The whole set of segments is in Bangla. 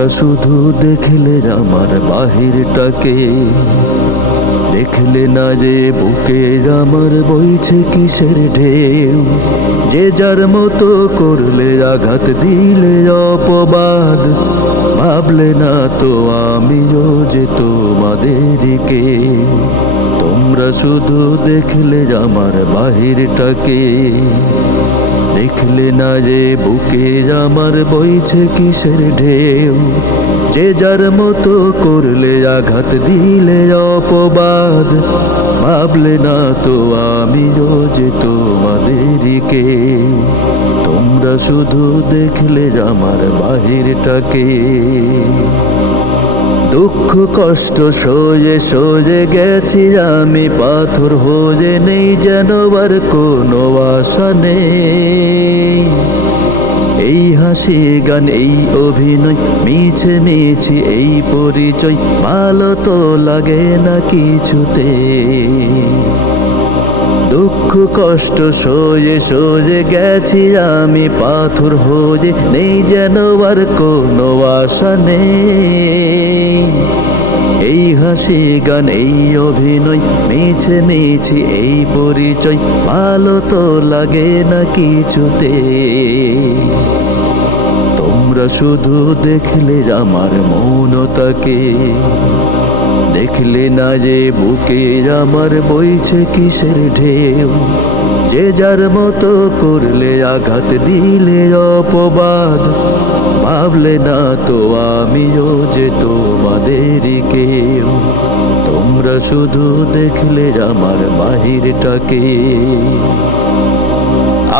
তোমরা শুধু দেখলে আমার বাহিরটাকে, দেখলে না যে বুকে আমার বইছে কিসের ঢেউ। যে যার মতো করলে আঘাত দিলে অপবাদ, ভাবলে না তো আমিও যে তোমাদেরকে। তোমরা শুধু দেখলে আমার বাহিরটাকে দেখলে না যে বুকে আমার বইছে কিসের ঢেউ। যে যার মতো করলে আঘাত দিলে অপবাদ। ভাবলে না তো আমিও যে তোমাদেরকে তোমরা শুধু দেখলে আমার বাহিরটাকে। দুঃখ, কষ্ট, সয়ে সয়ে গেছি আমি। পাথর হয়ে নেই যেন আর কোনো আশা নেই। এই হাসি গান, এই অভিনয়, মিছে মিছি এই পরিচয়, ভালো তো লাগে না কিছুতে। দুঃখ কষ্ট সয়ে সয়ে গেছি আমি পাথর হয়ে, নেই যেন আর কোনো আশা নেই। এই হাসি গান, এই অভিনয়, মিছে মিছি এই পরিচয়, ভালো তো লাগে না কিছুতে। তোমরা শুধু দেখলে আমার মৌনতাকে দেখলে না যে বুকে আমার বইছে কিসের ঢেউ। যে যার মতো করলে আঘাত দিলে অপবাদ। ভাবলে না তো আমিও যে তোমাদেরকে তোমরা শুধু দেখলে আমার বাহিরটাকে।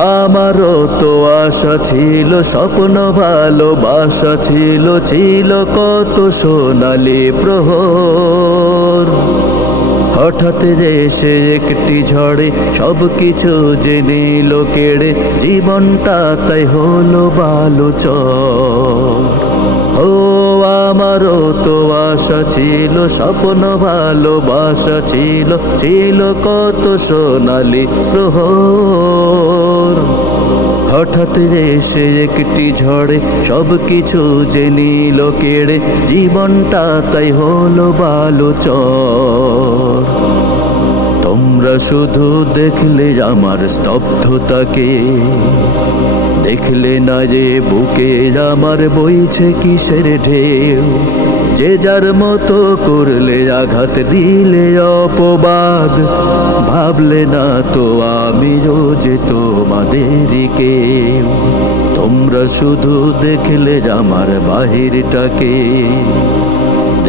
আমারও তো আশা ছিল, স্বপ্ন ভালোবাসা ছিল ছিল কত সোনালি প্রহর। হঠাৎ এসে একটি ঝড়ে সব কিছু যে নিল কেড়ে জীবনটা তাই হলো বালু চর। ও আমারও তো আশা ছিল, স্বপ্ন ভালোবাসা ছিল ছিল কত সোনালি প্রহর। হঠাৎ এসে একটি ঝড়ে সব কিছু যে নিল কেড়ে জীবনটা তাই হলো বালো চর তোমরা শুধু দেখলে আমার স্তব্ধতাকে। দেখলে না যে বুকে আমার বইছে কিসের ঢেউ। যে যার মতো করলে আঘাত দিলে অপবাদ। ভাবলে না তো আমিও যে তোমাদেরকে তোমরা শুধু দেখলে আমার বাহিরটাকে।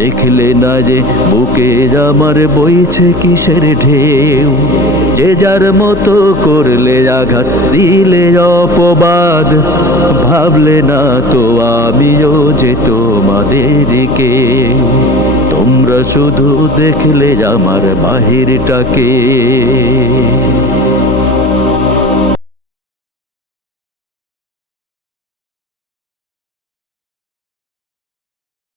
দেখলে না যে বুকে আমার বইছে কিসের ঢেউ। যে যার মতো করলে আঘাত দিলে অপবাদ। ভাবলে না তো আমিও যে তোমাদেরকে। তোমরা শুধু দেখলে আমার বাহিরটাকে।